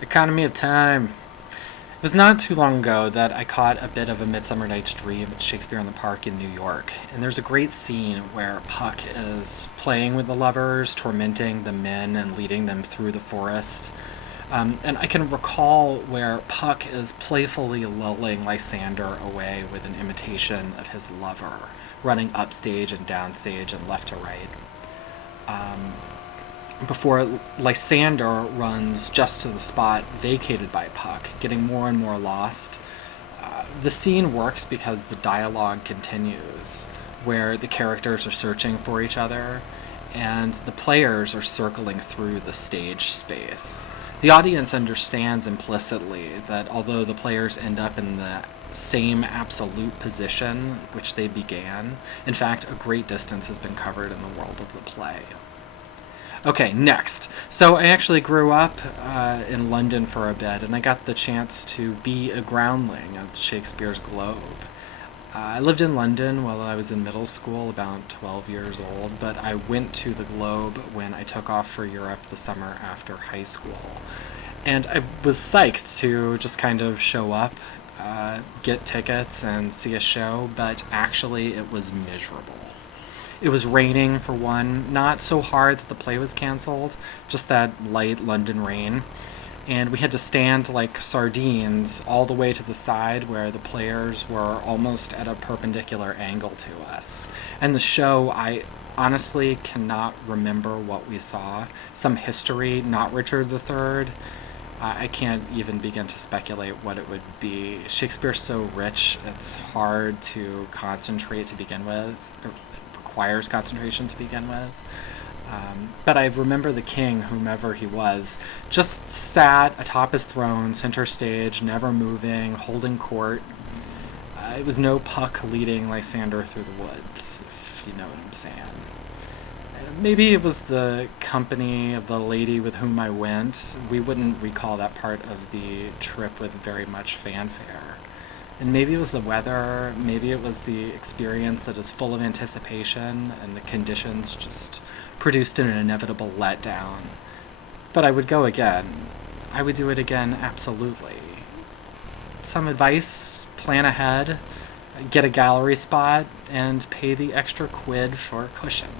Economy of time. It was not too long ago that I caught a bit of A Midsummer Night's Dream at Shakespeare in the Park in New York. And there's a great scene where Puck is playing with the lovers, tormenting the men, and leading them through the forest. And I can recall where Puck is playfully lulling Lysander away with an imitation of his lover, running upstage and downstage and left to right. Um, Before Lysander runs just to the spot vacated by Puck, getting more and more lost. The scene works because the dialogue continues, where the characters are searching for each other, and the players are circling through the stage space. The audience understands implicitly that although the players end up in the same absolute position which they began, in fact, a great distance has been covered in the world of the play. Okay, next. So I actually grew up in London for a bit, and I got the chance to be a groundling of Shakespeare's Globe. I lived in London while I was in middle school, about 12 years old, but I went to the Globe when I took off for Europe the summer after high school. And I was psyched to just kind of show up, get tickets, and see a show, but actually it was miserable. It was raining, for one, not so hard that the play was canceled, just that light London rain. And we had to stand like sardines all the way to the side where the players were almost at a perpendicular angle to us. And the show, I honestly cannot remember what we saw. Some history, not Richard III. I can't even begin to speculate what it would be. Shakespeare's so rich, it's hard to concentrate to begin with. Requires concentration to begin with. But I remember the king, whomever he was, just sat atop his throne, center stage, never moving, holding court. It was no Puck leading Lysander through the woods, if you know what I'm saying. Maybe it was the company of the lady with whom I went. We wouldn't recall that part of the trip with very much fanfare. And maybe it was the weather, maybe it was the experience that is full of anticipation, and the conditions just produced an inevitable letdown. But I would go again. I would do it again, absolutely. Some advice: plan ahead, get a gallery spot, and pay the extra quid for a cushion.